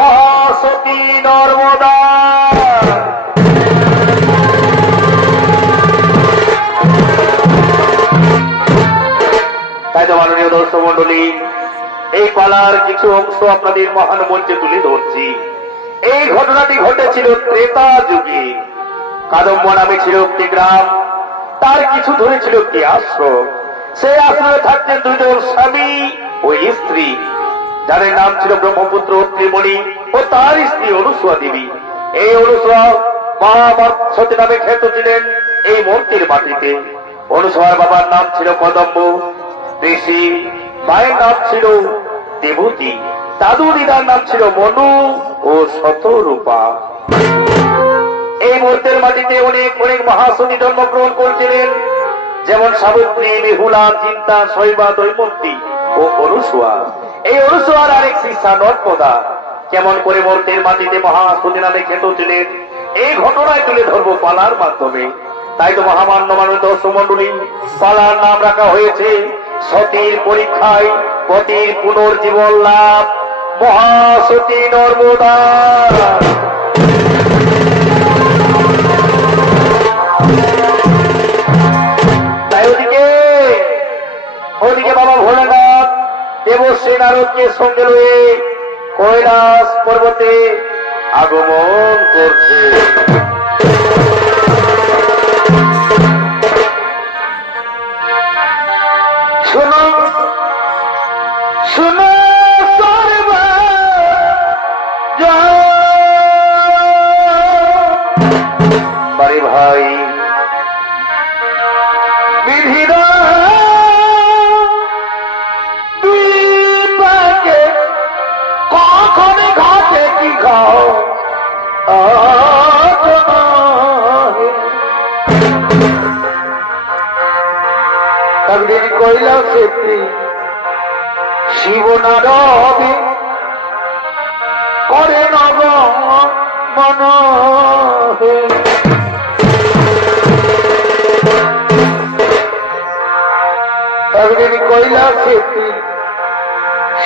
মহাসতী নর্মদা। তাই তো মাননীয় দর্শক মন্ডলী, এই পালার কিছু অংশ আপনাদের মহান মঞ্চে তুলে ধরছি। এই ঘটনাটি ঘটেছিল ত্রেতা যুগে। কাদম্ব নামে ছিল একটি গ্রাম, তার কিছু ধরে ছিল একটি আশ্রম। সেই আশ্রমে থাকতেন দুজন স্বামী ও স্ত্রী, যাদের নাম ছিল ব্রহ্মপুত্র ত্রিমণি ও তার স্ত্রী অনুসুয়া দেবী। এই অনুসুয়া মহাসতী নামে খ্যাত ছিলেন এই মূর্তির মাটিতে। অনুসুয়ার বাবার নাম ছিল কদম্ব ঋষি, মায়ের নাম ছিল দেবতী, দাদু দিদার নাম ছিল মনু ও শতরূপা। এই মূর্তির মাটিতে অনেক অনেক মহাসতী জন্মগ্রহণ করেছিলেন, যেমন সাবিত্রী, বেহুলা, চিন্তা, শৈবা, দৈমন্তী ও অনুসুয়া। এই অনুসুয়ার আরেক শিষ্যা নর্মদা কেমন করে মূর্তির মাটিতে মহাসতী নামে খ্যাত ছিলেন, এই ঘটনায় তুলে ধরবো পালার মাধ্যমে। তাই তো মহামান্য মাননীয় দর্শক মন্ডলী, পালার নাম রাখা হয়েছে সতীর পরীক্ষায় পতির পুনর্জীবন লাভ, মহাসতী নর্মদা। তাই ওদিকে বাবা ভোলেনাথ দেবশ্রী নারদকে সঙ্গে রয়ে কৈলাস পর্বতে আগমন করছে। শুনো শুনো বাড়ি ভাই, বিধিরা বিপাকে কখনো ঘাটে কি খাও একদিন কৈলাসে শিব নারদে করে নব মন, একদিন কৈলাসে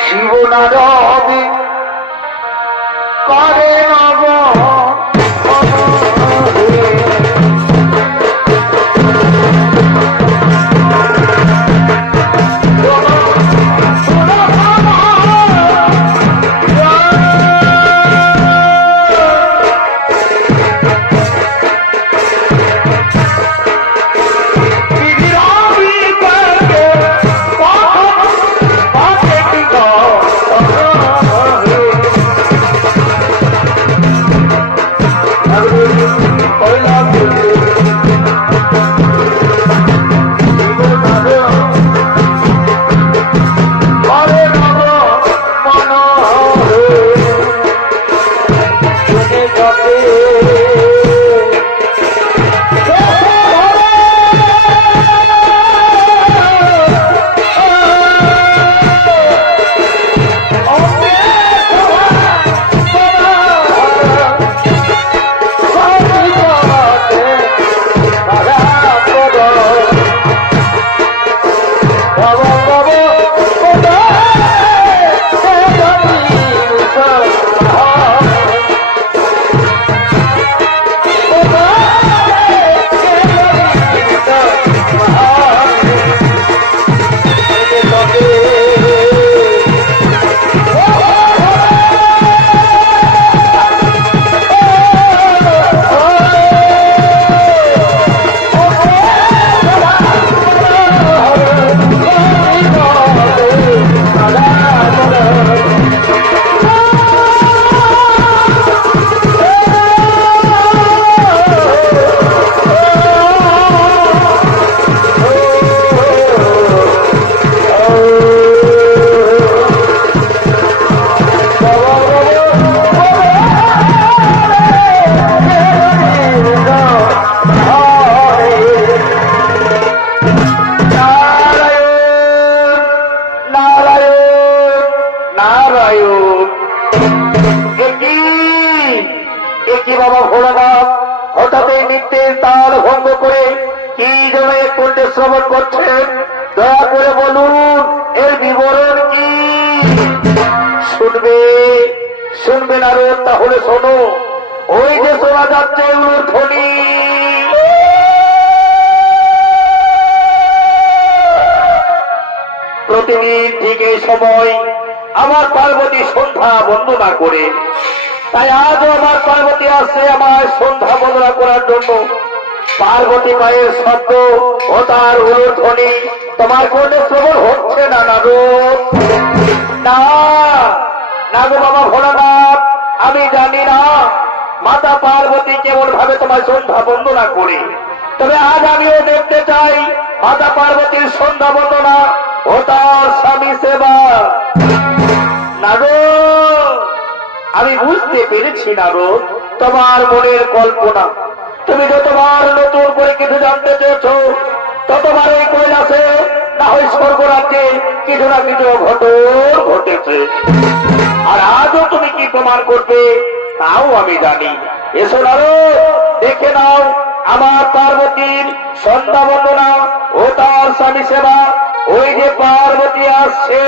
শিব নারদে করে নব শ্রবণ করছেন, দয়া করে বলুন এর বিবরণ কি? শুনবে শুনবে না রোদ? তাহলে শোনো, ওই যে শোনা যাচ্ছে উলুর ধ্বনি। প্রতিদিন ঠিক এই সময় আমার পার্বতী সন্ধ্যা বন্দনা করে, তাই আজও আমার পার্বতী আসছে আমার সন্ধ্যা বন্দনা করার জন্য। পার্বতী মায়ের শব্দ ও তার উলুর ধ্বনি তোমার কোনে শ্রবণ হচ্ছে না নারদ? না না গো বাবা ভোলানাথ, আমি জানি না মাতা পার্বতী কেমন ভাবে তোমার সন্ধ্যা বন্দনা করে। তবে আজ আমিও দেখতে চাই মাতা পার্বতীর সন্ধ্যা বন্দনা ও তার স্বামী সেবা। নারদ, আমি বুঝতে পেরেছি নারদ তোমার মনের কল্পনা। তুমি যতবার নতুন করে কিছু জানতে চেয়েছ, ততবার এই কৈলাসে না হয় স্বর্গরাজ্যে কিছু না কিছু ঘটন ঘটেছে। আর আজও তুমি কি প্রমাণ করবে তাও আমি জানি। এসো নারদ, দেখে নাও আমার পার্বতীর সন্ধ্যা বন্দনা ও তার স্বামী সেবা। ওই যে পার্বতী আসছে।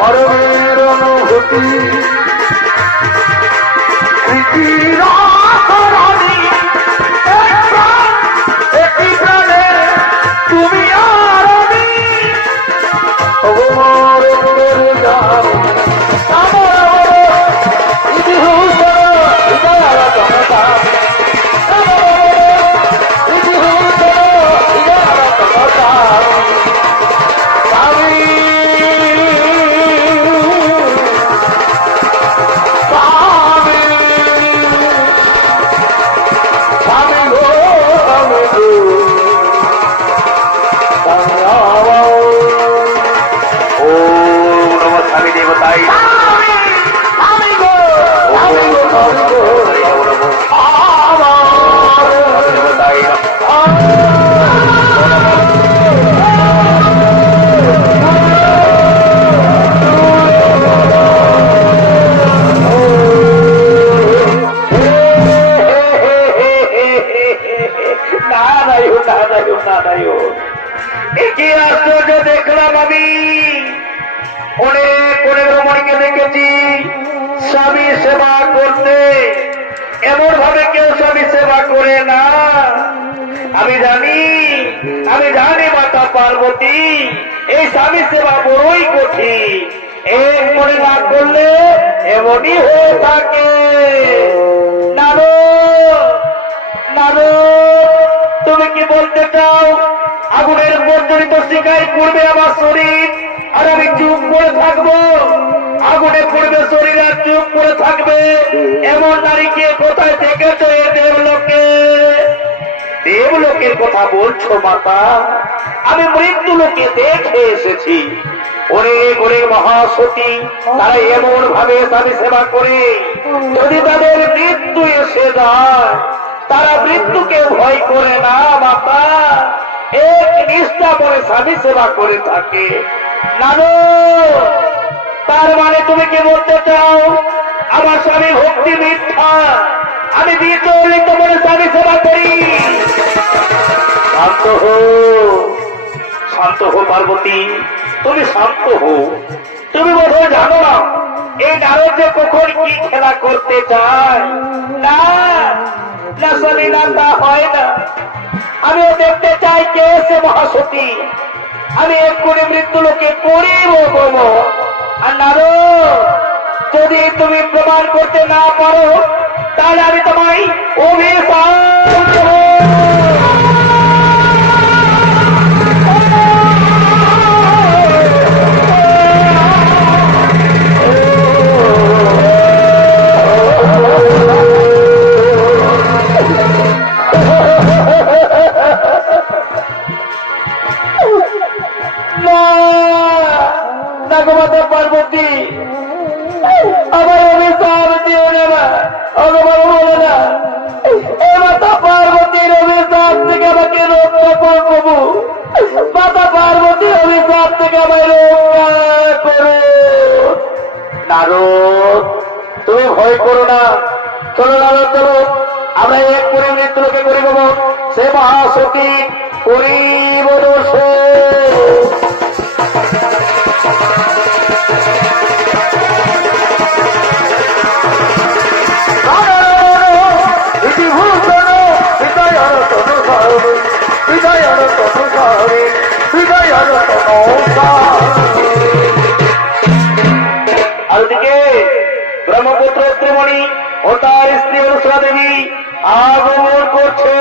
পরমের অনুভূতি তুমি আর আমি দেখলাম আমি অনেক অনেক রমণীকে দেখেছি স্বামী সেবা করতে, এমন ভাবে কেউ স্বামী সেবা করে না। আমি জানি মাতা পার্বতী এই স্বামী সেবা বড়ই কঠিন, এক মনে না করলে এমনই হয়ে থাকে। তুমি কি বলতে চাও আগুনের প্রজ্বলিত শিখায় পড়বে আমার শরীর আর আমি চুপ করে থাকবো? আগুনে পড়বে শরীর আর চুপ করে থাকবে, এমন নারীকে কোথায় দেখেছ এ দেবলোকে? দেবলোকের কথা বলছো মাতা? আমি মৃত্যু লোকে দেখে এসেছি অনেক অনেক মহাসতী তারা এমন ভাবে স্বামী সেবা করে, যদি তাদের মৃত্যু এসে যায় তারা মৃত্যুকে ভয় করে না মাতা, এক নিষ্ঠা করে স্বামী সেবা করে থাকে। নানো, তার মানে তুমি কি বলতে চাও আমার আমি ভক্তি মিথ্যা, আমি বিচলিত মনে স্বামী সেবা করি। শান্ত হো, শান্ত হো পার্বতী, তুমি শান্ত হো। তুমি বোধহয় জানো না এই নারদ যে কখন কি খেলা করতে চায়। না না স্বামী, না তা হয় না। আমিও দেখতে চাই কে সে মহাসতী। আমি এক্ষুনি মৃত্যু লোকে করিব গম। আর নারদ, যদি তুমি প্রমাণ করতে না পারো তাহলে আমি তোমায় অভিশাপ দেব। পার্বতী, আমার অভিশাপ দিও না, ভগবান বলে না। এ মাতা পার্বতীর অভিশাপ থেকে আমাকে রক্ষা কর প্রভু। মাতা পার্বতীর অভিশাপ থেকে আমায় রক্ষা করো। নারদ, তুমি ভয় করো না। চলো নারদ, চলো আমরা এক করে মৃত্যু লোকে করিব সে মহাসতী করিব দোষে। আরদিকে ব্রহ্মপুত্র ত্রিমণি ও তার স্ত্রী অনুসরা দেবী আগমন করছে।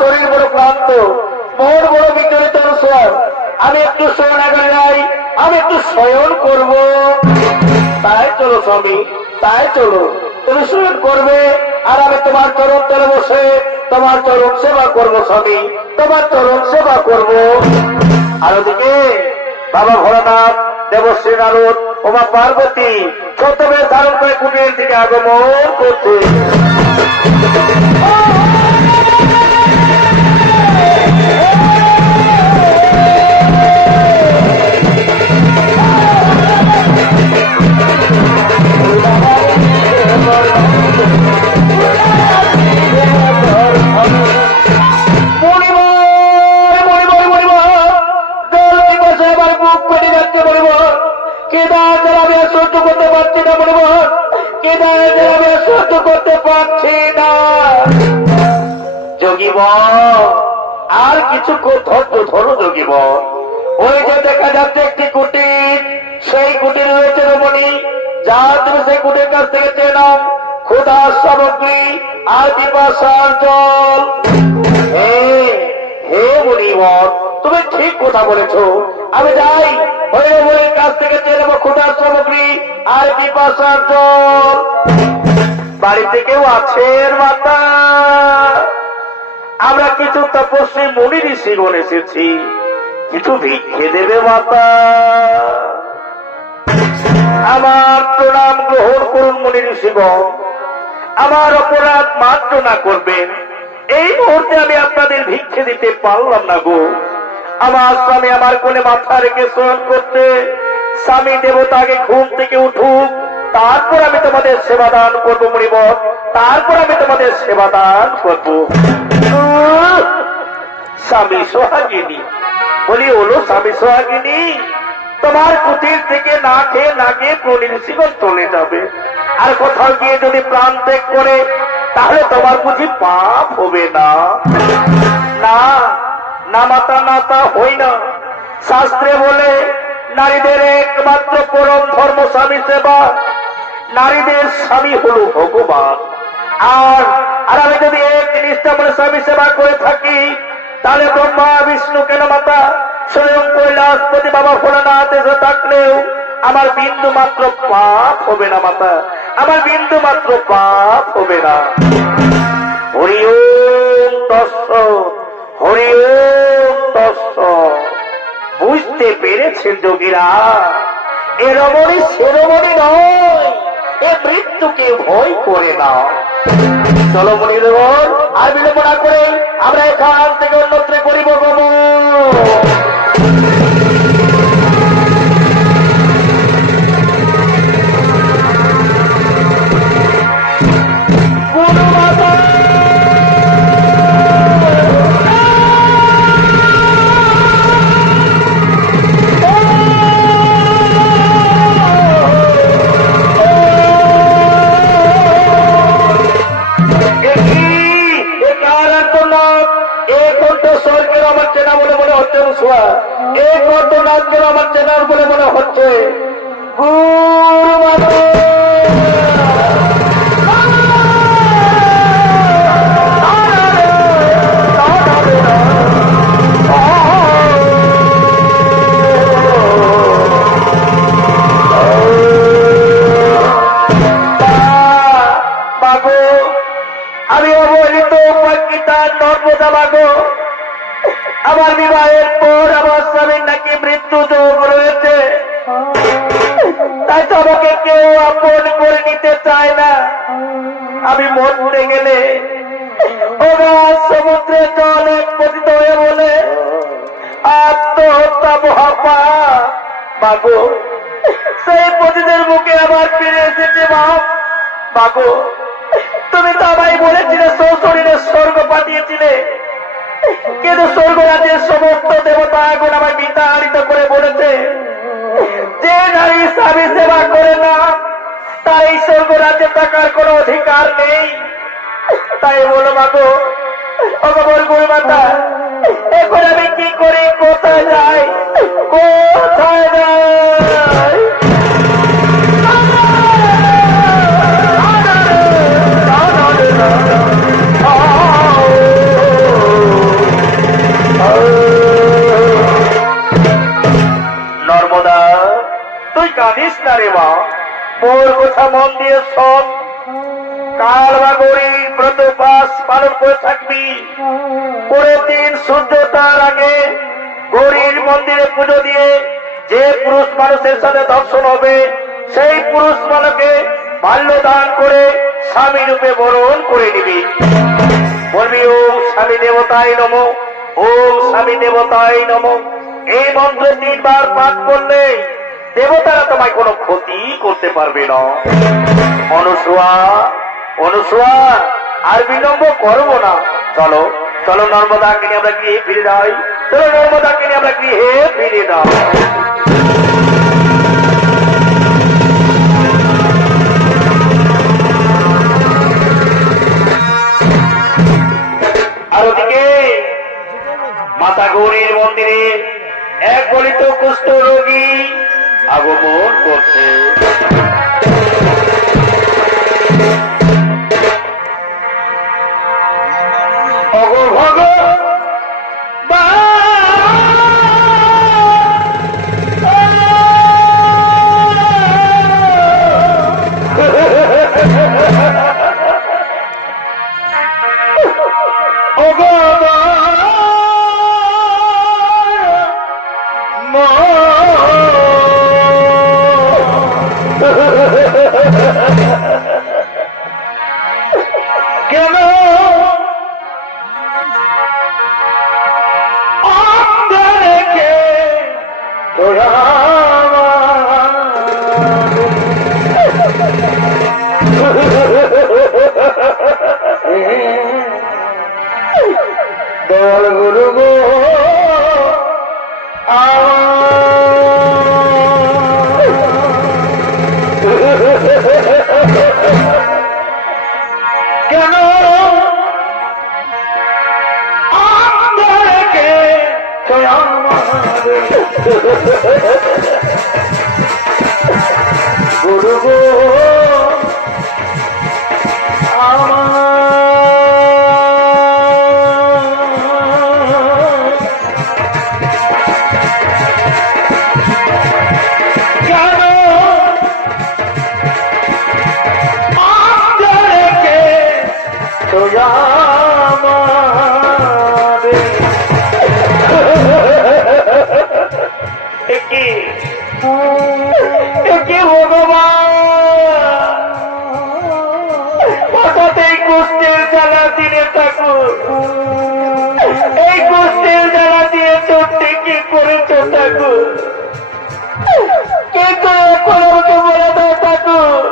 শরীর বড় ক্লান্ত, মন বড় বিচলিত অনুসার। আমি একটু শয়নাগারে যাই, আমি একটু শয়ন করব। তাই চলো স্বামী, তাই চলো। তুমি শয়ন করবে আর আমি তোমার চরণ তলে বসে তোমার চরণ সেবা করবো স্বামী, তোমার চরণ সেবা করব। আর ওদিকে বাবা ভোলানাথ, দেবশ্রী নারদ ও মা পার্বতী ছদ্মবেশ ধারণ করে কুটির দিকে আগমন করছে। আর কিছু ধৈর্য ধরো যোগীব। ওই যে দেখা যাচ্ছে একটি কুটির, সেই কুটির রয়েছে রমণী। যা তুমি সেই কুটির কাছ থেকে চেয়ে নাও ক্ষুধার সামগ্রী আর পিপাসার জল। হে মুনিবর, তুমি ঠিক কথা বলেছ। আমি যাই ওই রমণীর কাছ থেকে চেয়ে নেবো ক্ষুধার সামগ্রী আর পিপাসার জল। বাড়িতে কেউ আছেন মাতা? আমরা কিছু তপস্বী মুনি ঋষিগণ এসেছি, কিছু ভিক্ষে দেবে মাতা? আমার প্রণাম গ্রহণ করুন মুনি ঋষিগণ, আমার অপরাধ মাত্র না করবেন। এই মুহূর্তে আমি আপনাদের ভিক্ষে দিতে পারলাম না গো। আমার স্বামী আমার কোলে মাথা রেখে শয়ন করতে, স্বামী দেবতাকে ঘুম থেকে উঠুক, তারপর আমি তোমাদের সেবা দান করবো মুনিবর, তারপর আমি তোমাদের সেবা দান করবো। স্বামী সোহাগিনী বলি, হলো স্বামী সোহাগিনী, তোমার কুটির থেকে না খেয়ে না গিয়ে প্রণিষিগণ চলে যাবে। আর কোথাও গিয়ে যদি প্রাণ ত্যাগ করে তাহলে তোমার বুঝি পাপ হবে না? না না মাতা, না তা হই না। শাস্ত্রে বলে নারীদের একমাত্র পরম ধর্ম স্বামী সেবা। নারীদের স্বামী হল ভগবান। আর আমি যদি এক নিষ্ঠা বলে স্বামী সেবা করে থাকি তাহলে ব্রহ্মা বিষ্ণু কেন মাতা স্বয়ং কৈলাসপতি বাবা ভোলানাথ এসে থাকলেও আমার বিন্দু মাত্র পাপ হবে না মাতা, আমার বিন্দু মাত্র পাপ হবে না। হরি ওম তৎসৎ, হরি ওম তৎসৎ। বুঝতে পেরেছেন যোগীরা, এ রমণী সে রমণী নয়, এ মৃত্যুকে ভয় করে না। চলো মণিদেবর, আর বিলম্ব না করে আমরা এখান থেকে অন্যত্র করিব গমন। এক নাচ করে আমার চেনার বলে মনে হচ্ছে। আমি অবহেলিত উপকৃতা নর্মদা মাগো, আমার বিবাহের পর আমার স্বামীর নাকি মৃত্যু যোগ রয়েছে, তাই তো আমাকে কেউ আপন করে নিতে চায় না। আমি মরতে গেলে সমুদ্রে জলে পতিত হয়ে বলে আত্মহত্যা মহাপা মাগো, সেই পতিদের মুখে আবার ফিরে এসেছে মাগো। তুমি তো আমায় বলেছিলে শরীরে স্বর্গ পাঠিয়েছিলে, কিন্তু স্বর্গরাজ্যের সমস্ত দেবতা আগুন আমায় বিতাড়িত করে বলেছে যে নারী স্বামী সেবা করে না তার এই স্বর্গরাজ্যে থাকার কোন অধিকার নেই। তাই বলো মাগো, অগবর গুরু মাতা, এখন আমি কি করি, কোথায় যাই, কোথায় যাই? নর্মদা, তুই কাঁদিস না রে মা, মোর কথা মন দিয়ে শোন। কাল বা গৌরী ব্রত উপাস পালন করে থাকবি। পরের দিন সূর্যোদয়ের আগে গৌরীর মন্দিরে পুজো দিয়ে যে পুরুষ মানুষের সাথে দর্শন হবে সেই পুরুষ মানুষকে বাল্য দান করে স্বামী রূপে বরণ করে নিবি। বলবি ওম স্বামী দেবতায় নমঃ, ওম স্বামী দেবতায় নমঃ। এই মন্ত্র 3 বার পাঠ করলে দেবতারা তোমায় কোনো ক্ষতি করতে পারবে না। অনুসূয়া, অনুসূয়া, আর বিলম্ব করবো না, চলো চলো নর্মদাকে নিয়ে আমরা গৃহে ফিরে যাই। চলো নর্মদাকে নিয়ে আমরা গৃহে ফিরে যাই। আর ওদিকে মাতা গৌরীর মন্দিরে এক গলিত কুষ্ঠ রোগী আগমন করছে। কেন রেখে তোরা দল গুরু গো কেন রেখে একে ভগবান হঠাৎ এই কষ্টের জ্বালা দিনে ঠাকুর, এই কষ্টের জ্বালা দিয়ে চোখটি কি করেছ ঠাকুর? কিন্তু এখন আমাকে বলে দাও ঠাকুর,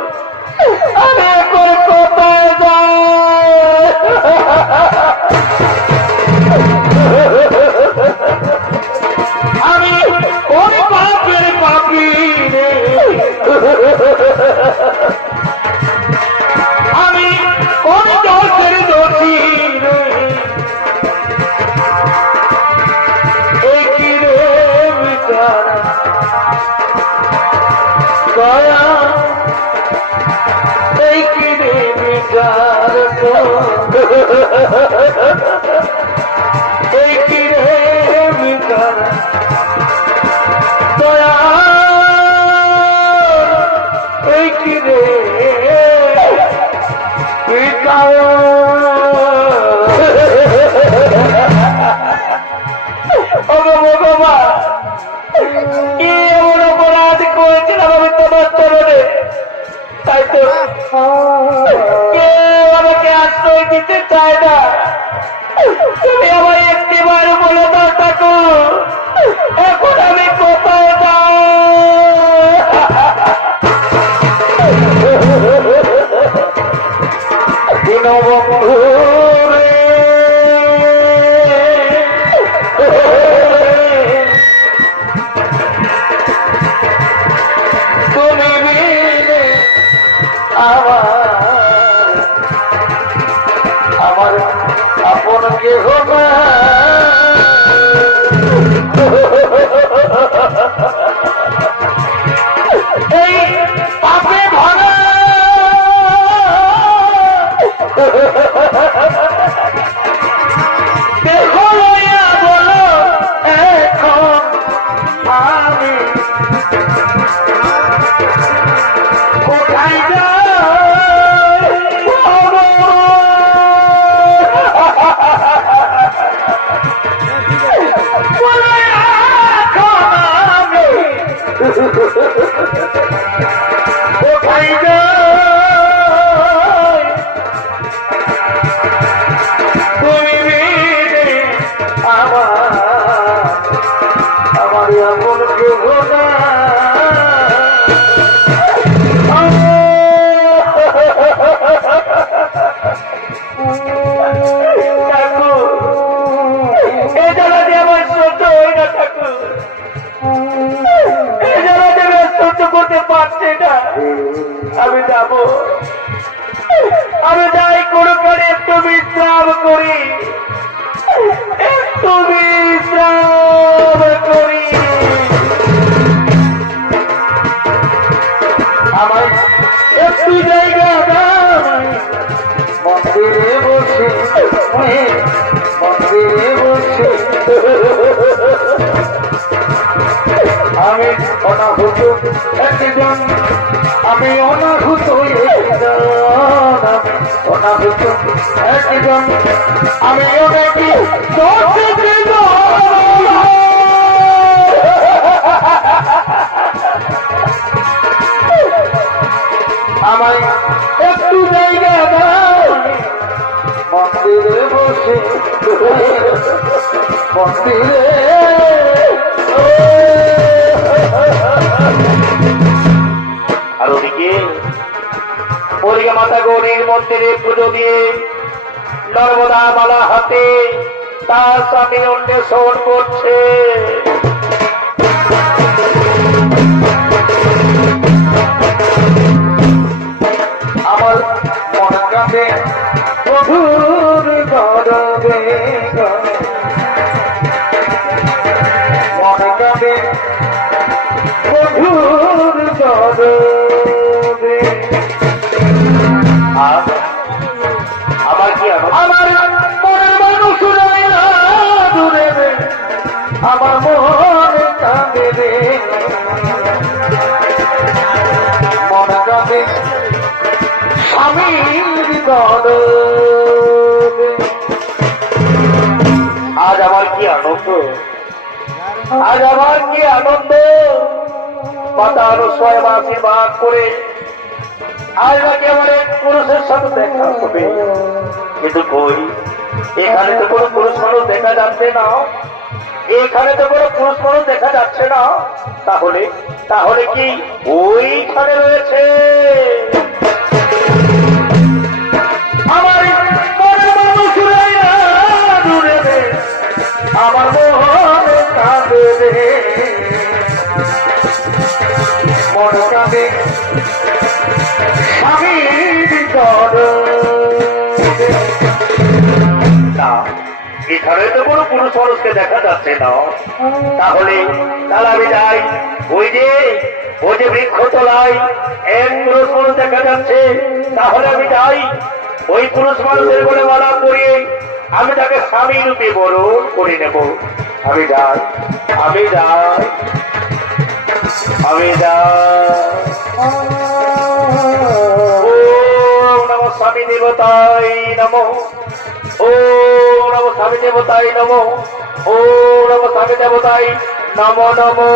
আমি এখন কোথায় যাই? আমি ওই পাপের পাপি রে, আমি কোন দোষের দোষী রে, এই কি রে বিচার দয়া, এই কি রে বিচার, এই কি রে বিচার দয়া, এই কি রে বিচার। ভগবান কি এমন অপরাধ করেছিলাম আমি তোমার চরণে, তাই তো কেউ আমাকে আশ্রয় দিতে চায় না। তুমি আমায় একটিবার বলে দাও ঠাকুর, এখন আমি কোথায় যাই? দীনবন্ধু রে, তুমি বিনে আমার আপন কেহ না, এই পাপে ভরা দেখো লইয়া বলো এখন আমি কোথায় যাই? কোথায় যাই? তুমি বিনে আমার আপন কেহ না। ঠাকুর, এ জ্বালাতে আমার সহ্য হয় না ঠাকুর, এ জ্বালাতে আমি সহ্য করতে পারছি না। আমি যাব, আমি যাই কোনো কারে একটু বিশ্রাম করি, একটু বিশ্রাম করি। আমার একটু জায়গা মন্দিরে বসে, মন্দিরে বসে আমি অনাহুত একজন, আমি অনাহুত অনাহুত একজন, আমি অনেকে আমার একটু জায়গা মন্দিরে বসে, মন্দিরে আর ওদিকে ওদিকে মাতা গৌরীর মন্দিরে পুজো দিয়ে নর্মদা মালা হাতে তার স্বামী অন্বেষণ করছে। আমার মন কাঁদে প্রভুর গরবে, মন কাঁদে প্রভুর গরবে। আমার কি আমার মনের মানুষ দূরে রে, আমার মন কাঁদে রে, মন কাঁদে স্বামীর গরবে। আজ আমার কি আনন্দ, আজ আমার কি আনন্দ, মাতা অনুসয় আশীর্বাদ করে আজ নাকি আমার এক পুরুষের সাথে দেখা হবে। কিন্তু কই, এখানে তো কোনো পুরুষ মানুষ দেখা যাচ্ছে না, এখানে তো কোনো পুরুষ মানুষ দেখা যাচ্ছে না। তাহলে তাহলে কি ওইখানে রয়েছে আমার মনের মানুষ? আমার মনে কাঁদে রে, মন কাঁদে স্বামীর না, এখানে তো কোনো পুরুষ মানুষকে দেখা যাচ্ছে না। তাহলে তাহলে আমি যাই, ওই যে বৃক্ষতলায় এক পুরুষ মানুষ দেখা যাচ্ছে। তাহলে আমি যাই, ওই পুরুষ মানুষের বলে মালা পরিয়ে আমি তাকে স্বামী রূপে বরণ করে নেব। আমি যাই, আমি যাই, আমি যাই। ও নমঃ স্বামী দেবতাই নমঃ, ও নমঃ স্বামী দেবতাই নমঃ, ও নমঃ স্বামী দেবতাই নমঃ নমঃ।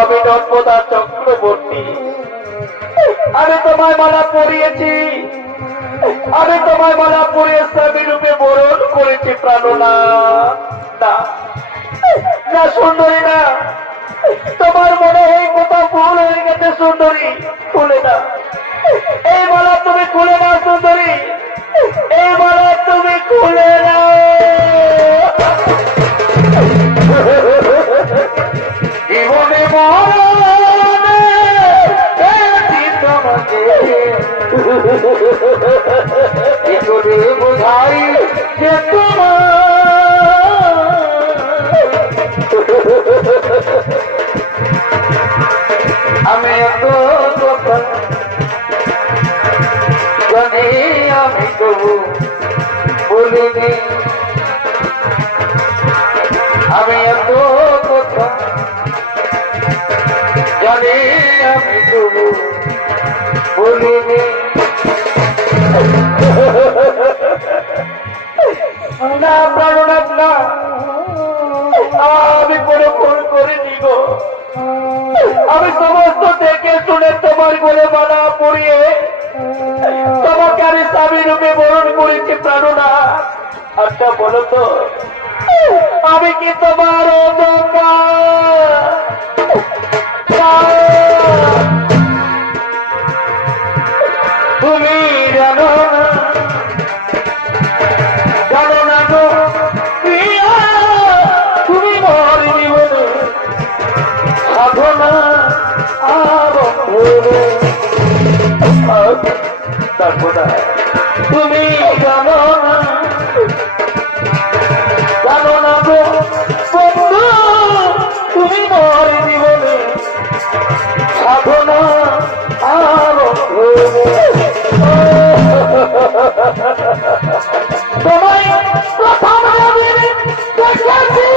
আমি নর্মদা চক্রবর্তী, আমি তোমায় মালা পরিয়েছি, আমি তোমায় মালা পরিয়ে স্বামী রূপে বরণ করেছি। প্রাণনা না না সুন্দরী না, তোমার মনে এই কোথাও ভুল হয়ে গেছে সুন্দরী। খুলে না এই মালা, তুমি খুলে না সুন্দরী, এই মালা তুমি খুলে না। জীবনে মরণে তোমাকে কি করে বোঝাই যে তোমার আমি এত কথা জানি, আমি তবু বলিনি। আমি এত কথা জানি, আমি তবু বলিনি। না প্রাণনাথ না, আমি কোনো ফোন করিনি গো। আমি সমস্ত দেখে শুনে তোমার বলে মালা পরিয়ে তোমাকে আমি স্বামী রূপে বরণ করেছি প্রাণনাথ। আচ্ছা বলো তো, আমি কি তোমার তুমি জানো না, জানো না গো প্রিয়া, তুমি মোর জীবনে সাধনা তুমি জানো না, জানো না গো বন্ধু, তুমি মোর জীবনে সাধনা তোমায় প্রথম দেখেছি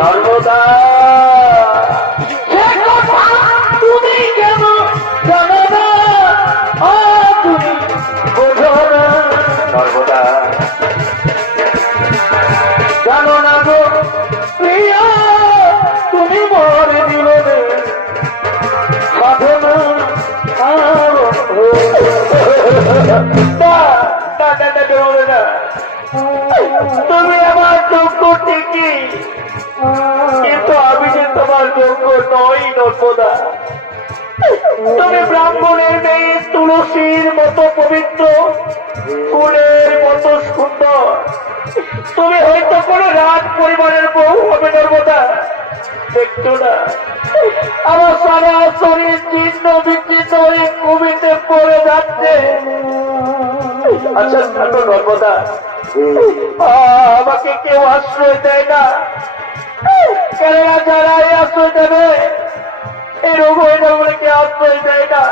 সর্বদা, সে কথা তুমি কেন জানো না, তুমি বোঝো না। সর্বদা জানো না গো প্রিয়া, তুমি মোর জীবনে সাধনা তুমি আমার যোগ্য ঠিকই, কিন্তু আমি যে তোমার যোগ্য নই নর্মদা। তুমি ব্রাহ্মণের মেয়ে, তুলসীর মতো পবিত্র, ফুলের মতো সুন্দর। তুমি হয়তো কোনো রাজ পরিবারের বউ হবে নর্মদা। দেখছো না আমার সারা শরীর জীর্ণ বিচ্ছিন্ন তরি কবিতে পড়ে যাচ্ছে। আচ্ছা ছাড়ো নর্মদা, আমাকে কেউ আশ্রয় দেয় না, কেননা যারাই আশ্রয় দেবে এই রঘুকে আশ্রয় দেয় না।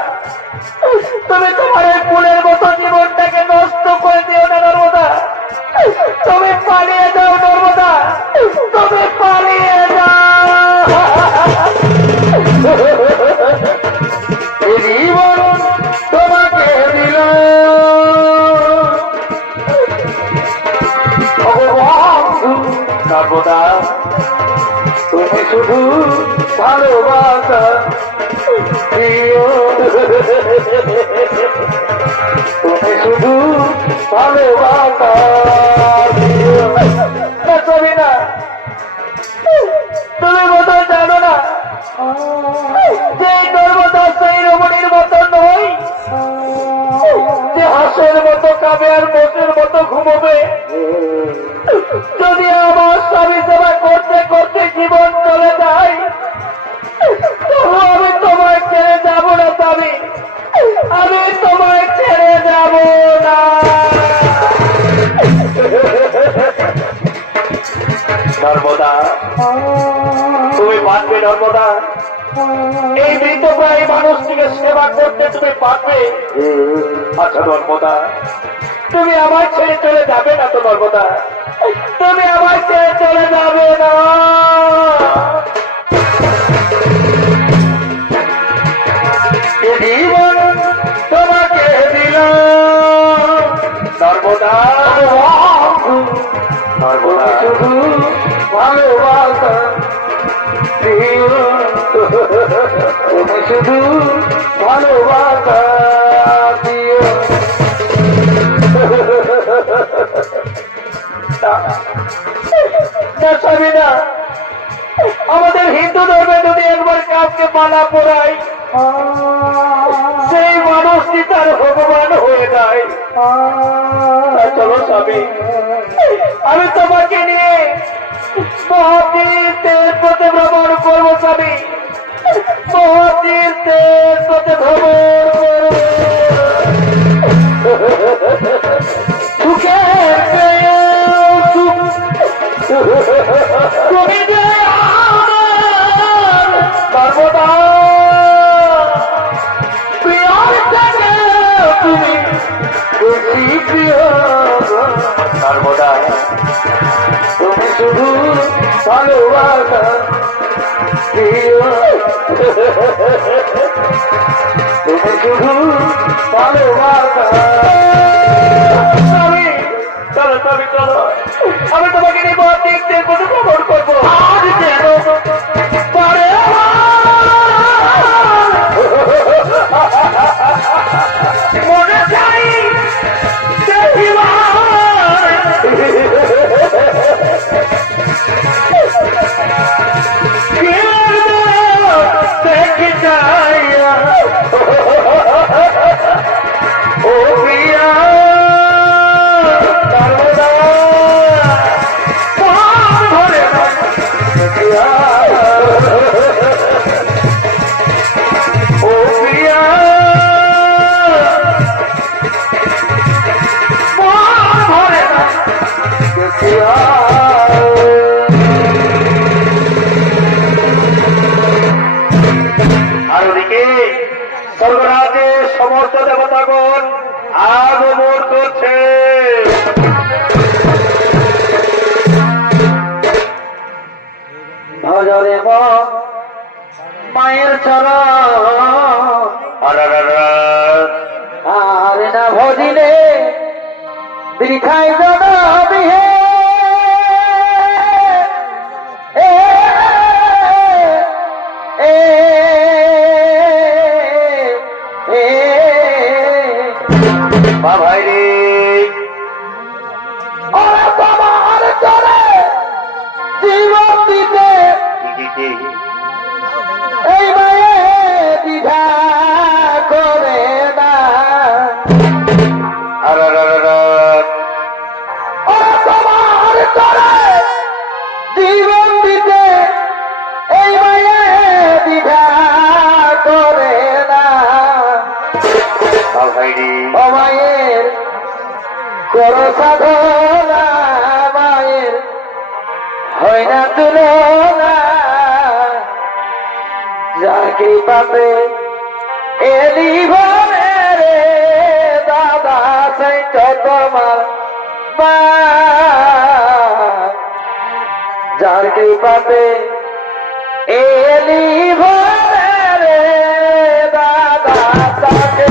তুমি তোমার এই ফুলের মতো জীবনটাকে নষ্ট করে দিও না নর্মদা, তুমি পালিয়ে যাও নর্মদা, তুমি পালিয়ে যাও। জীবন তোমাকে দিল নর্মদা, তুমি শুধু ভালোবাসা দিও, তুমি শুধু ভালোবাসা দিও। ছবি না, তুমি বোধহয় জানো না যে নর্মদা সেই রমণীর মতো নয় যে হাঁসের মতো খাবে আর মোষের মতো ঘুমোবে। যদি আমার স্বামী সেবা করতে করতে জীবন চলে যায় তবু আমি তোমায় ছেড়ে যাব না স্বামী, আমি তোমায় ছেড়ে যাব না। নর্মদা তুমি পারবে নর্মদা, এই মৃতপ্রায় মানুষটিকে সেবা করতে তুমি পারবে? আচ্ছা নর্মদা, তুমি আমার ছেড়ে চলে যাবে না তো নর্মদা, তুমি আমার ছেড়ে চলে যাবে না? জীবন তোমাকে দিল নর্মদা, নর্মদা শুধু ভালোবাসা দিও, তুমি শুধু ভালোবাসা দিও। না আমাদের হিন্দু ধর্মে যদি একবার কাউকে মালা পড়াই সেই মানুষটি তার ভগবান হয়ে যায়। চলো স্বামী, আমি তোমাকে নিয়ে মহাতীর্থের পথে ভ্রমণ করবো স্বামী, মহাতীর্থের পথে ভ্রমণ করবো। সুখে তুমি যে সর্বদা প্রিয়ার থেকে তুমি বেশি প্রিয় সর্বদা, তুমি শুধু ভালোবাসা দিও, তুমি শুধু ভালোবাসা। চলো স্বামী চলো, আমি তোমাকে নিয়ে দেখতে কোনো ভ্রমণ করবো। আজ যেন পারে মনে চাই দেখি যাইয়া ও প্রিয়া আর ওদিকে স্বর্গরাজে সমস্ত দেবতাগণ আগমন করছে। ভজরে মায়ের চরণ আর না ভজিলে বৃথায় জনবি হে। ভাই রে তোমার চরে জীবন দিতে এই মায়ে দ্বিধা করে না। তোমার চরে জীবন দিতে এই মায়ে দ্বিধা করে না। মাইরি ও মায়ের করো সাধনা মায়ের হয় না তুলনা যাকে পাবে এলি ভরে রে দাদা সেই তোমার মা যাকে পাবে এলি ভরে রে দাদা তাকে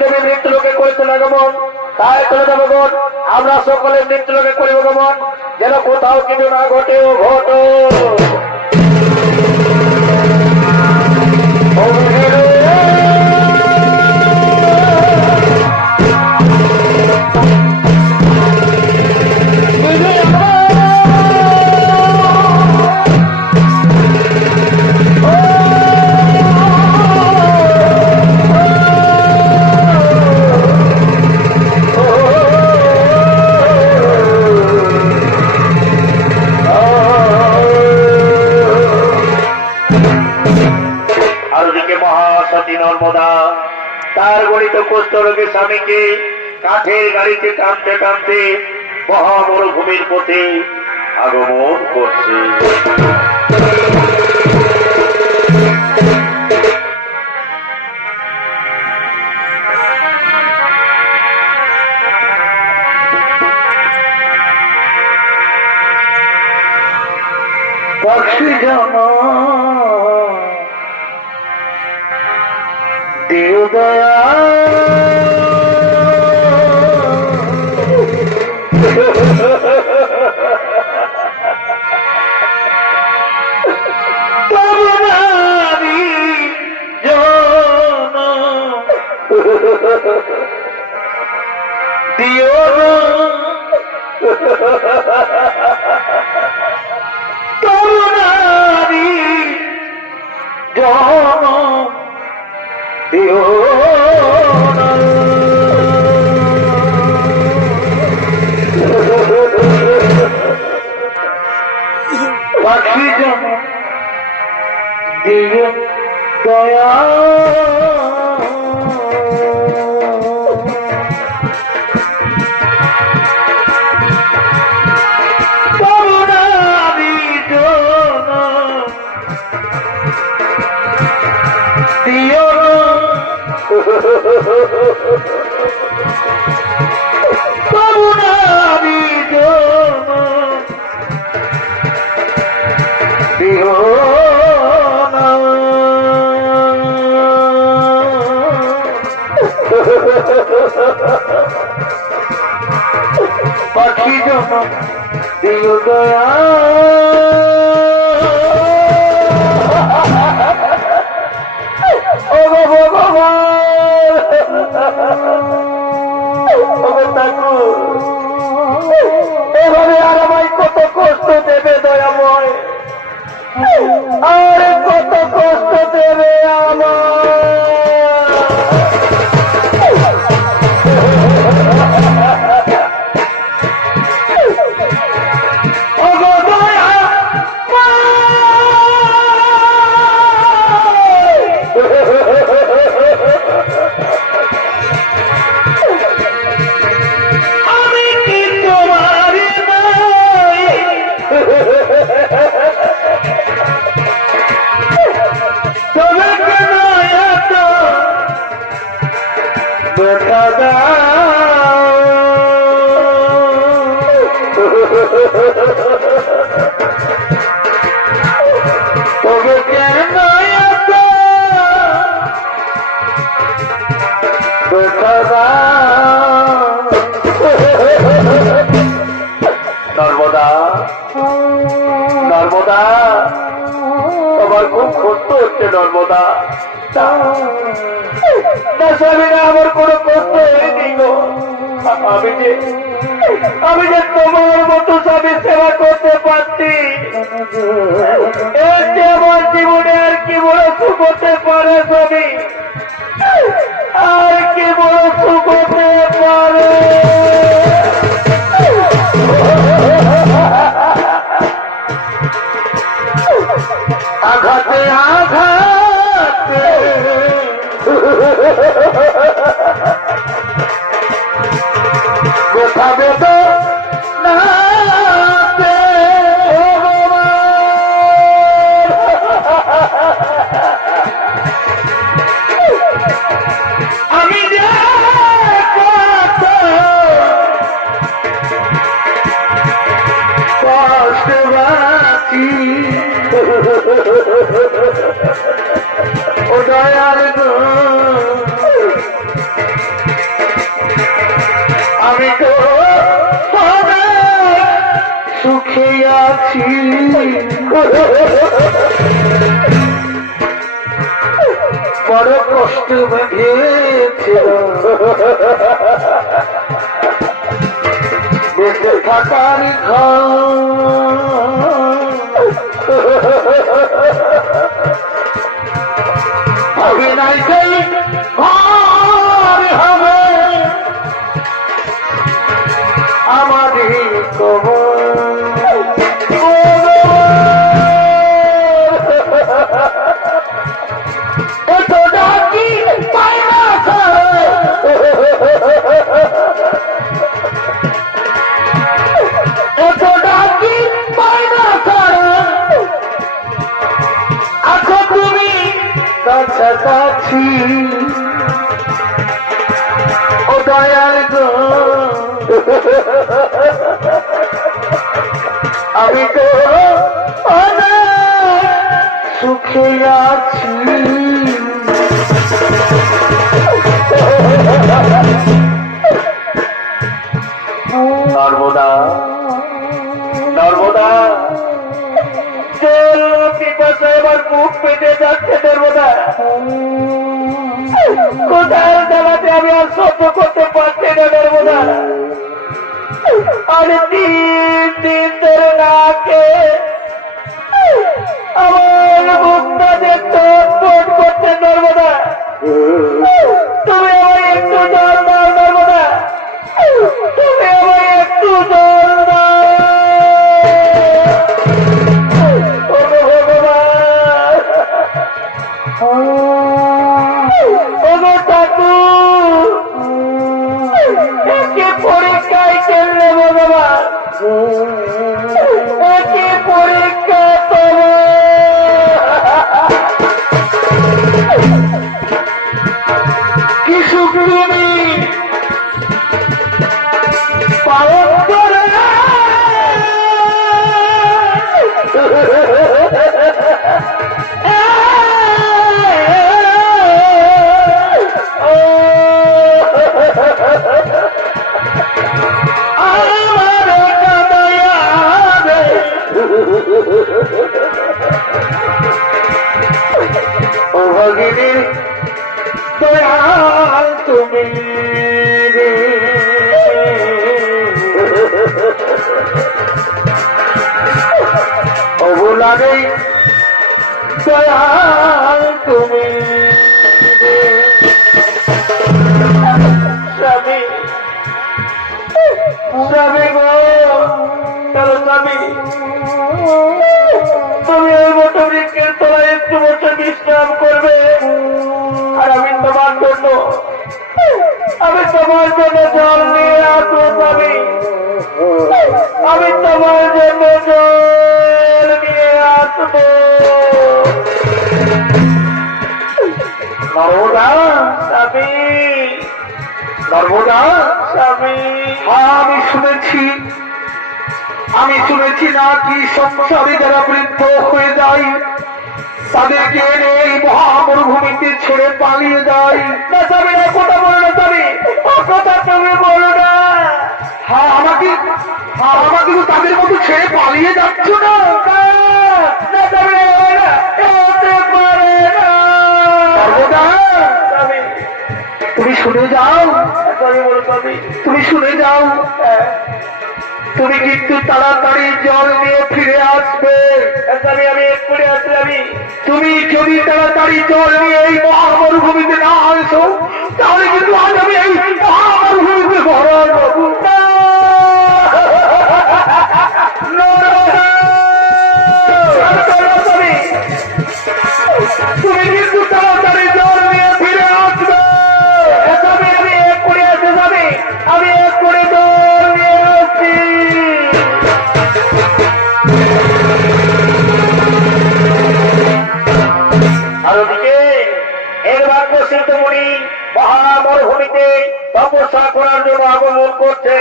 নবী মৃত্যু লোকে করেছেন আগমন, তাই চলে যাবো গণ, আমরা সকলে মৃত্যু লোকে করিব গমন, যেন কোথাও কিছু না ঘটে ও ঘটো। নর্মদা তার গণিত কুষ্ঠরোগী স্বামীকে কাঠের গাড়িতে টানতে টানতে মহামরুভূমির পথে আগমন করছে। পাখি জানা দিও দয়া দিও তরুণারি জন দিও পাখি জন দিও দয়া করুণারি দিও না পাখি জন দিও দয়া ও এভাবে আর আমায় কত কষ্ট দেবে দয়াময়, আর কত কষ্ট দেবে তবে কেন নর্মদা নর্মদা তোমার খুব কষ্ট হচ্ছে নর্মদা। স্বামীরা আমার কোনো কষ্ট হয়নি গো, আমি যে তোমার মতো স্বামী সেবা করতে পারছি, এর যে আমার জীবনে আর কি বড় সুখ হতে পারে স্বামী, আর কি বড় সুখ হতে পারে। আঘাতে আঘাতে গোছাবে তো না আমি যে কত কষ্ট বাঁচি ও দয়াল গো বড় কষ্ট বেঁধেছিল বেঁচে থাকার হবে নাই সেই ঘর হবে আমাদের এত ডাকি পাই না এত ডাকি পাই না আছো তুমি কাছাকাছি ও দয়াল গো আমি তো অনেক সুখে আছি নর্মদা নর্মদা জল পিপাসা এবার মুখ পেটে যাচ্ছে নর্মদা কোথায় জ্বালাতে আমি আর সহ্য করতে পারছি না নর্মদা আর 3 দিন ধরে না খেয়ে আমার মুখটা দেখতে ফোন করছে নর্মদা তুমি আমার একটু জল দাও নর্মদা তুমি আমার একটু জল দাও ওগো ঠাকুর একে পরীক্ষায় চললে ভগবান একে পরীক্ষা করো কি সুখ তুমি পালন করে ও ভগিনী দয়াল তুমি অবুলারে দয়াল তুমি স্বামী স্বামী গো স্বামী তুমি ওই মোটর বৃক্ষের তলায় একটু বসে বিশ্রাম করবে আর আমি তোমার জন্য জল নিয়ে আসবো স্বামী আমি তোমার জন্য জল নিয়ে আসবো নর্মদা স্বামী নর্মদা স্বামী আমি শুনেছি নাকি সংসারে যারা বৃদ্ধ হয়ে যায় তাদেরকে এনে এই মহামরুভূমিতে ছেড়ে পালিয়ে যায় না যাবে না কথা বলো না যাবে কথা তুমি বলো না আমাকে তো তাদের মতো ছেড়ে পালিয়ে যাচ্ছ না যাবে না হতে পারে না তুমি শুনে যাও তুমি শুনে যাও তুমি কিন্তু তাড়াতাড়ি জল নিয়ে ফিরে আসবে আমি এক্ষুনি আসলাম তুমি যদি তাড়াতাড়ি জল নিয়ে এই মহামরুভূমিতে না আসো তাহলে কিন্তু আজ আমি এই মহামরুভূমিতে ভরা যাবো তুমি কিন্তু তাড়াতাড়ি জল নিয়ে ফিরে আসবে আমি এক্ষুনি আসতে যাবে আমি এক্ষুনি জল নিয়ে আসছি আর ওদিকে এর বাক্য সিদ্ধমণি মহামরুভূমিতে তপস্যা করার জন্য আগমন করছে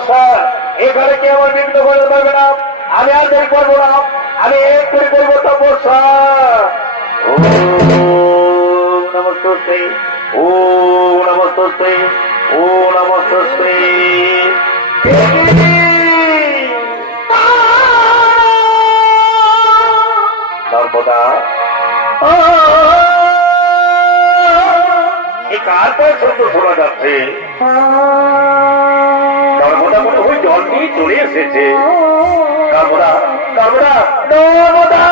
তপস্যা, এই ঘরে কেউ আমার বিঘ্ন করতে পারবে না। আমি আর দেরি করবো না, আমি এক্ষুনি করবো তপস্যা। ও নমস্তে, ও নমস্তে, ও নমস্তে। নর্মদা, এই কার পর শব্দ শোনা যাচ্ছে? নর্মদা মনে হয় জল নিয়ে চলে এসেছে। নর্মদা, নর্মদা, নর্মদা।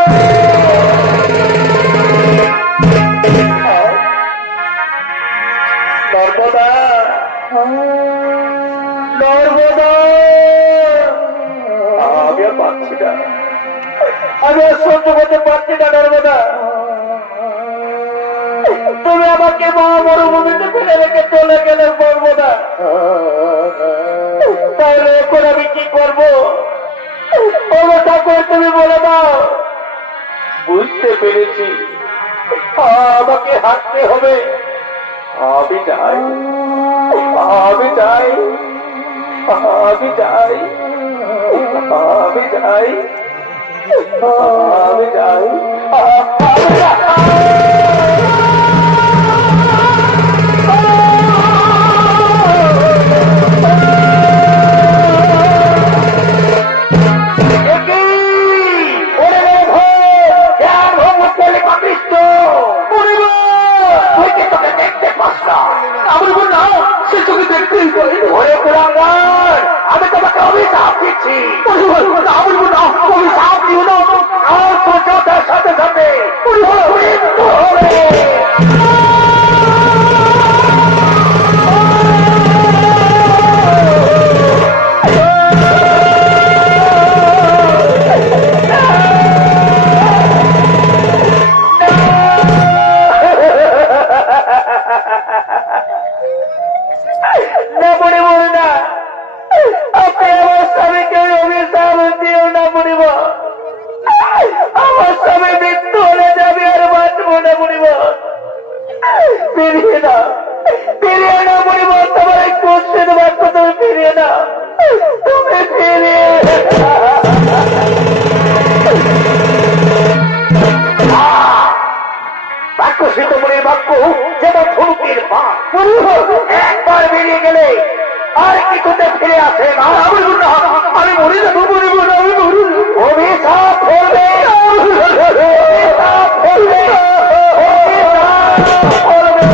নর্মদা, নর্মদা, আমি আর পাচ্ছি না, আমি আর সহ্য করতে পারছি না। নর্মদা, তুমি আমাকে মরুভূমিতে ফেলে রেখে চলে গেলে। নর্মদা, তাহলে এখন আমি কি করবো? ঠাকুর, তুমি বলে দাও। বুঝতে পেরেছি, আমাকে হাঁটতে হবে। আমি যাই, আমি যাই, আমি যাই, আমি যাই, আমি যাই। আমি তোমাকে অভিশাপ দিচ্ছি। অভিশাপ দিও না, সাথে সাথে মৃত্যু হবে। একবার বেরিয়ে গেলে আর কি করতে ফিরে আসে না। আমি মরে যাবো, অভিশাপ করবে, অভিশাপ করবে, অভিশাপ করবে।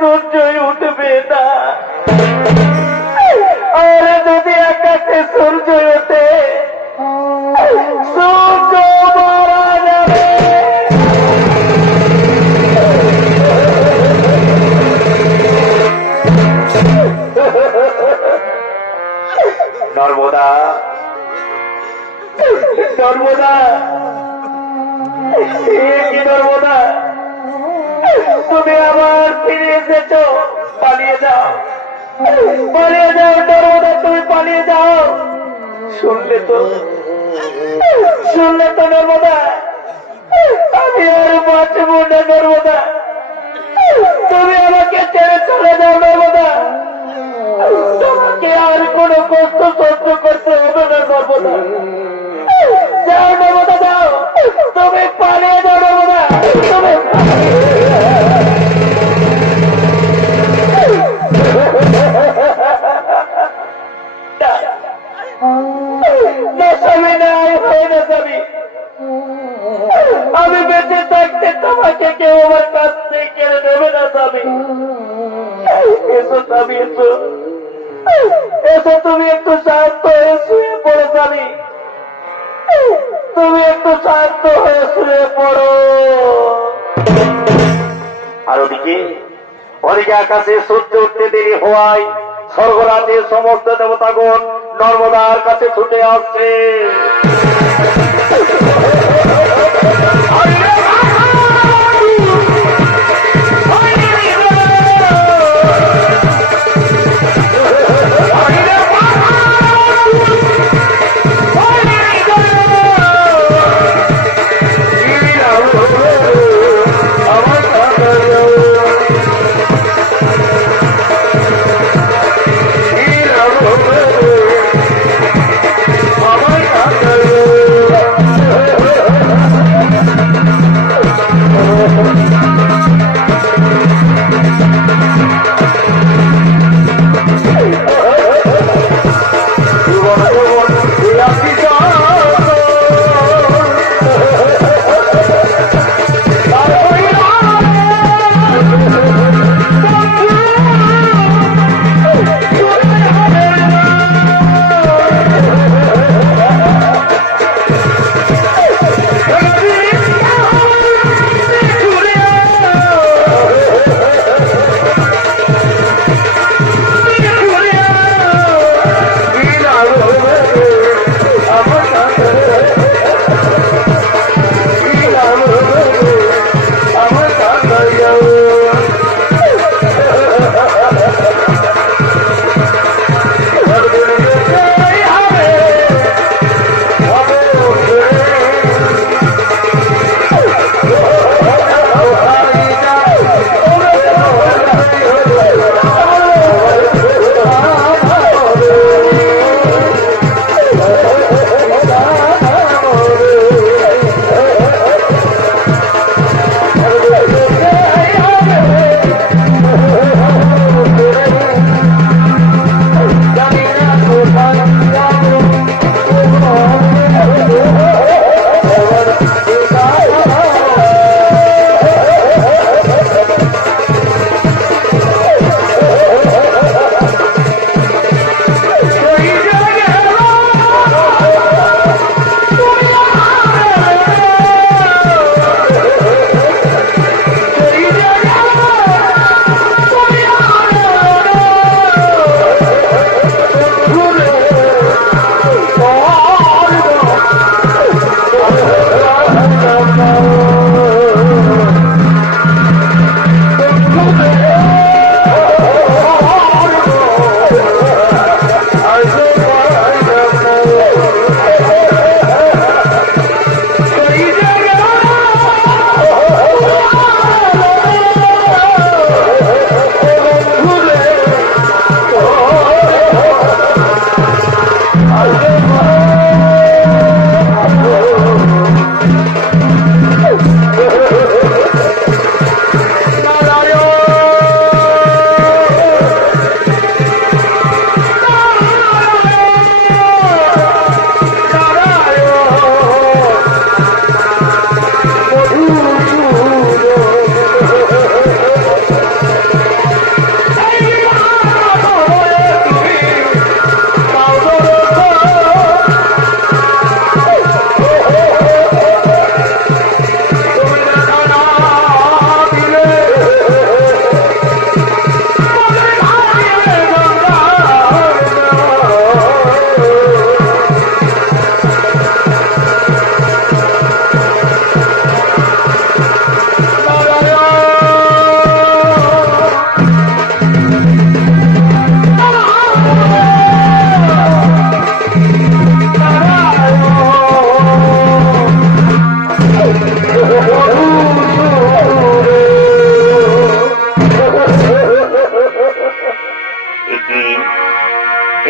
সূর্যই উঠবে না। আর যদি আকাশে সূর্য ওঠে, সূর্য মারা যাবে। নর্মদা, নর্মদা, নর্মদা, তুমি আবার ফিরে এসেছ। পালিয়ে যাও, পালিয়ে যাও নর্মদা, তুমি পালিয়ে যাও। শুনলে তো, শুনলে তো নর্মদা, আমি আর বাঁচবো না। নর্মদা, তুমি আমাকে ছেড়ে চলে যাও। নর্মদা, তোমাকে আর কোনো কষ্ট সহ্য করতে হবে না। নর্মদা, যাও নর্মদা, যাও, তুমি পালিয়ে যাও। নর্মদা, তুমি আমি বেঁচে থাকতে তোমাকে কেউ আমার কাছ থেকে কেড়ে নেবে না। স্বামী, এসো স্বামী, এসো, এসে তুমি একটু শান্ত হয়ে শুয়ে পড়ো স্বামী, তুমি একটু শান্ত হয়ে শুয়ে পড়ো। আর ওদিকে আকাশে সূর্য উঠতে দেরি হওয়ায় স্বর্গরাজ্যের সমস্ত দেবতাগণ নর্মদার কাছে ছুটে আসছে।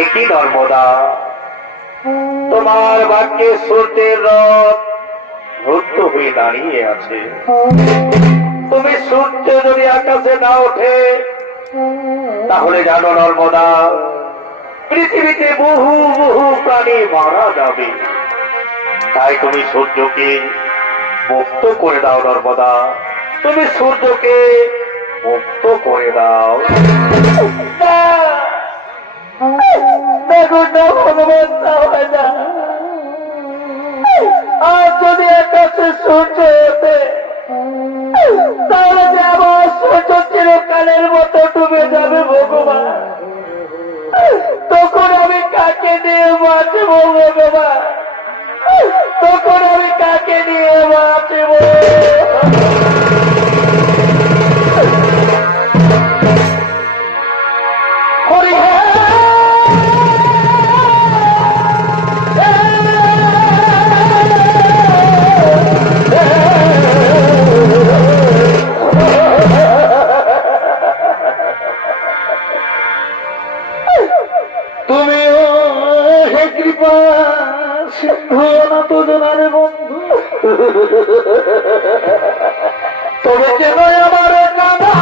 একই নর্মদা, তোমার ভাগ্যে স্রোতের রথ রুদ্ধ হয়ে দাঁড়িয়ে আছে। তুমি সূর্য যদি আকাশে না ওঠে তাহলে জানো নর্মদা, পৃথিবীতে বহু বহু প্রাণী মারা যাবে। তাই তুমি সূর্যকে মুক্ত করে দাও নর্মদা, তুমি সূর্যকে মুক্ত করে দাও। অবস্থা হয় না। আর যদি আকাশে সূর্য ওঠে তাহলে যে আমার সূর্য চিরকালের মতো ডুবে যাবে ভগবান। তখন আমি কাকে নিয়ে বাঁচব ভগবান? তখন আমি কাকে নিয়ে বাঁচব? হরি তুমিও হে কৃপা সিন্ধু অনাথ জনার বন্ধু, তবে কেন আমার কাঁদা?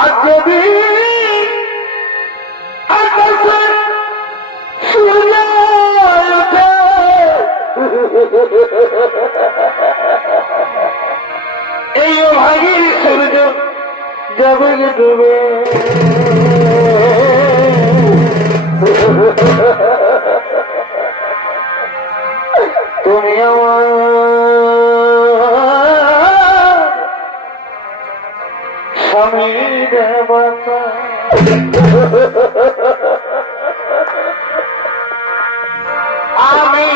আজ যদি আকাশে সূর্য ওঠে এই ভাগির সূর্য যাবে ডুবে। তুমি আমার স্বামী দেবতা, আমি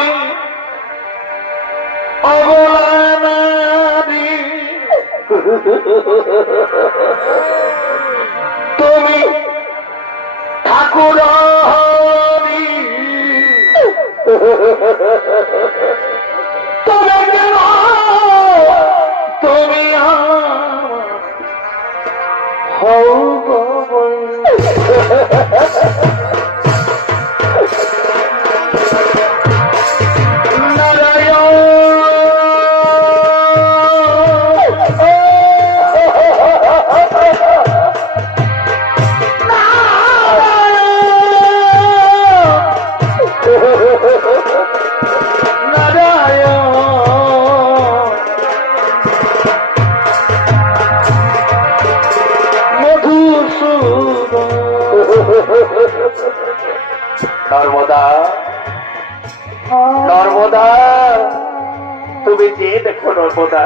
অবলানারি, তুমি ঠাকুর হরি। তবে কেন তুমি হও গো নর্মদা, নর্মদা, তুমি যে দেখো নর্মদা,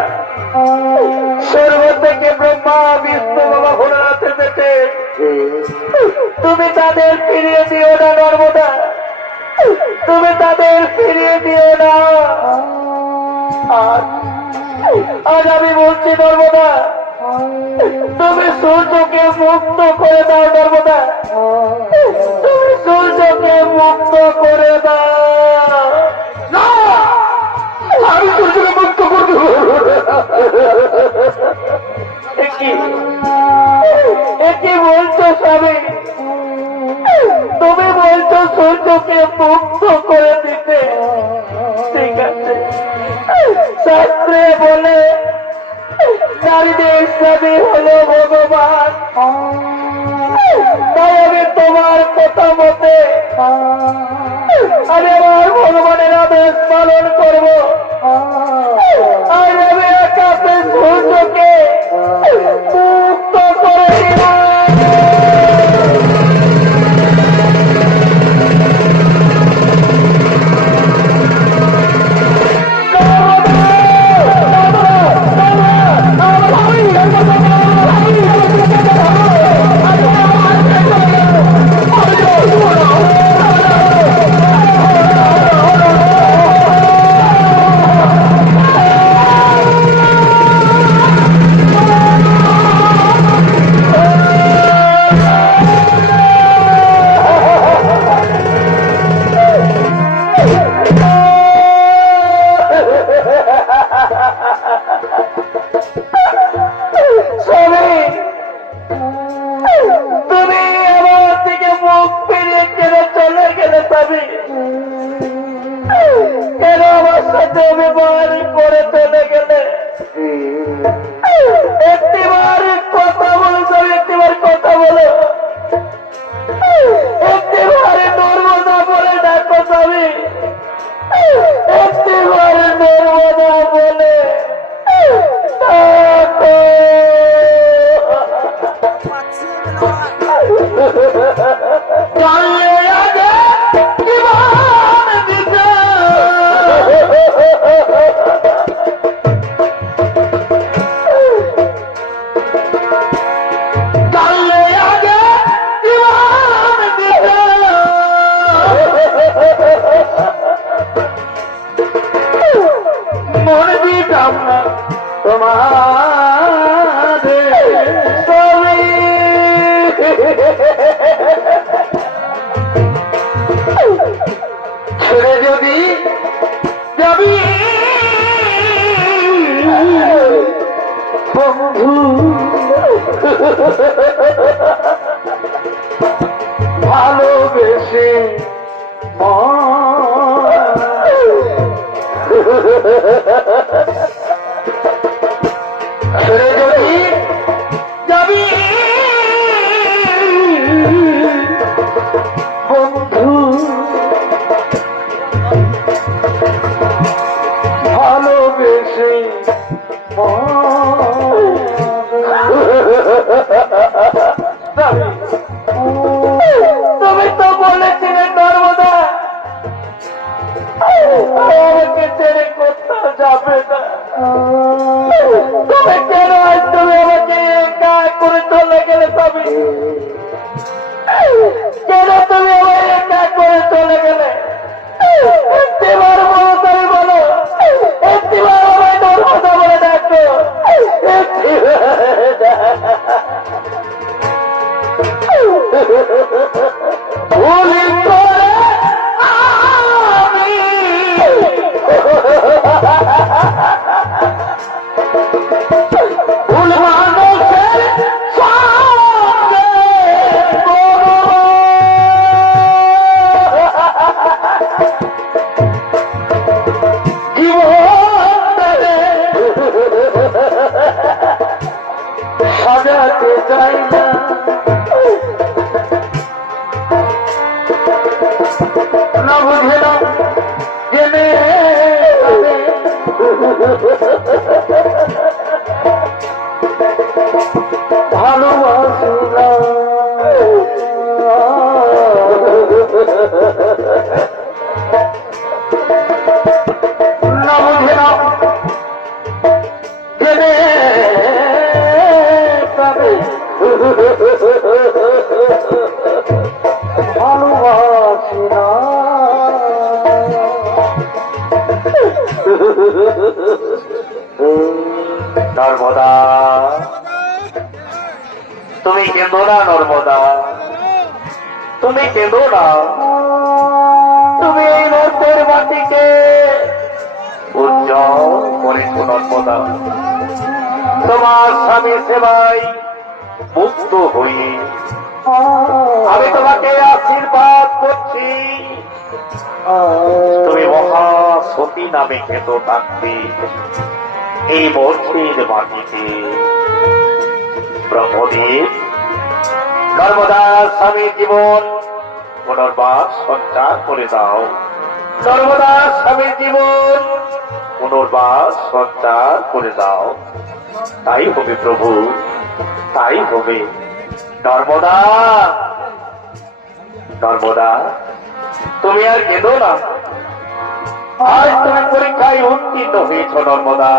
স্বর্গ থেকে ব্রহ্মা বিষ্ণু বাবা ভোলানাথের পেটে তুমি তাদের ফিরিয়ে দিও না নর্মদা, তুমি তাদের ফিরিয়ে দিও না। আজ আমি বলছি নর্মদা, তুমি সূর্যকে মুক্ত করে দাও নর্মদা, তুমি সূর্যকে মুক্ত করে দাও। না, আমি সূর্যকে মুক্ত করে দেব। একে বলছো স্বামী, তুমি বলছো সূর্যকে মুক্ত করে দিতে, ঠিক আছে। শাস্ত্রে বলে নারীদের স্বামী হলো ভগবান, তাই আমি তোমার কথা মতে আমি আমার ভগবানের আদেশ পালন করব। আজ আমি আকাশে সূর্যকে মুক্ত করে দিলাম। সমাধে স্বামী ছেড়ে যদি যাবি বন্ধু ভালোবেসে ছেড়ে যদি যাবি বন্ধু ভালোবেসে তুমি তো বলেছিলে নর্মদা আমাকে ছেড়ে কোথাও যাবে না। তুমি কেন আজ তুমি আমাকে একা করে চলে গেলে? তবে কেন তুমি আমাকে একা করে চলে গেলে? একটিবার বলো, তুমি বলো, একটিবার আমায় নর্মদা বলে ডাকো। ভুল করে আমি ভুল মানুষের সঙ্গে জীবনে সাজাতে চাই না। না বুঝে না জেনে ভালোবাসি না। না বুঝে না জেনে ভালোবাসি না। নর্মদা, তুমি কেঁদো না নর্মদা, তুমি কেঁদো না। তুমি এই নর্মের মাটিকে উজ্জ্বল করেছো নর্মদা। তোমার স্বামীর সেবায় মুক্ত হয়ে আমি তোমাকে আশীর্বাদ করছি। তুমি মহা সতী নামে খ্যাত থাকবে এই মর্ষের মাটিতে। ব্রহ্মদেব, নর্মদার স্বামীর জীবন পুনর্বার সঞ্চার করে দাও। নর্মদার স্বামীর জীবন পুনর্বার সঞ্চার করে দাও। তাই হবে প্রভু, তাই হবে। নর্মদা, নর্মদা, তুমি আর কেঁদো না। আজ তুমি পরীক্ষায় উত্তীর্ণ হয়েছ নর্মদা।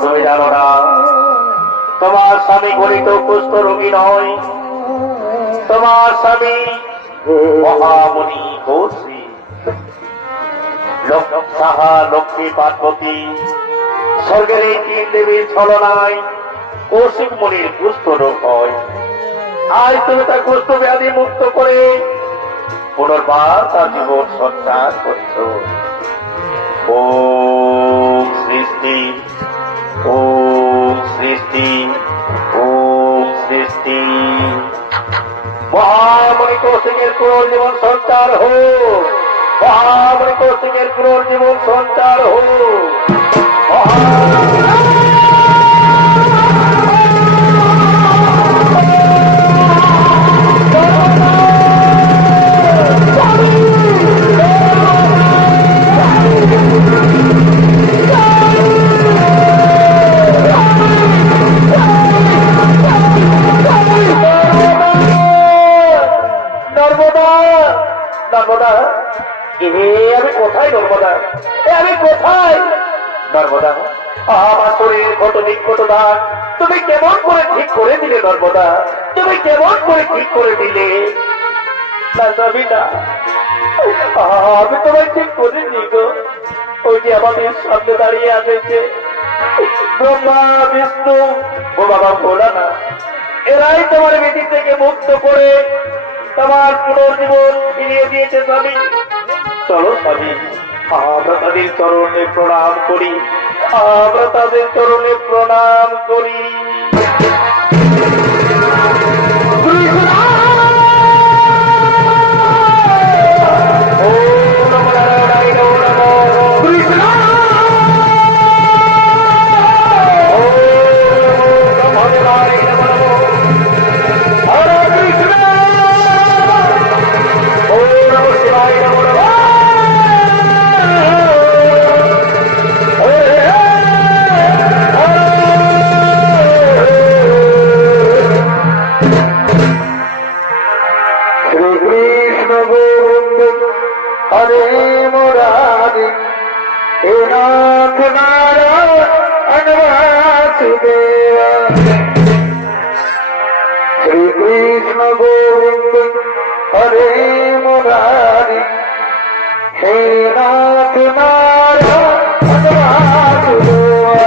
তুমি জানো না তোমার স্বামী গণিত কুষ্ঠ রোগী নয়, তোমার স্বামী মহামণি কৌশী সাহা লক্ষ্মী পার্বতী স্বর্গের এই তিন দেবীর ছলনায় কৌশিক মুনির কুষ্ঠ রোগ হয়। আজ তুমি তার কুষ্ঠ ব্যাধি মুক্ত করে পুনর্বার তার জীবন সঞ্চার করছ। ওম সৃষ্টি, ওম সৃষ্টি, ওম সৃষ্টি। মহামণি কৌশিকের পুনর্জীবন সঞ্চার হোক, মহামণি কৌশিকের পুনর্জীবন সঞ্চার হোক। নর্মদা, আমি কোথায় নর্মদা? আমি কোথায় নর্মদা? আমার শরীর কত নিকট দান তুমি কেমন করে ঠিক করে দিলে নর্মদা? তুমি কেমন করে ঠিক করে দিলে? না যাবি না, আমি তোমায় ঠিক করে নি গো। ওই যে আমাদের সামনে দাঁড়িয়ে আছে ব্রহ্মা বিষ্ণু ও বাবা ভোলানা এরাই তোমার বেদি থেকে মুক্ত করে তোমার পুনর্জীবন ফিরিয়ে দিয়েছে স্বামী। চলো স্বামী, আমরা তাদের চরণে প্রণাম করি, আমরা তাদের চরণে প্রণাম করি। हरे मुरारी हे नाथ नारायण वासुदेवा श्री कृष्ण गोविंद हरे मुरारी हे नाथ नारायण वासुदेवा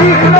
Krishna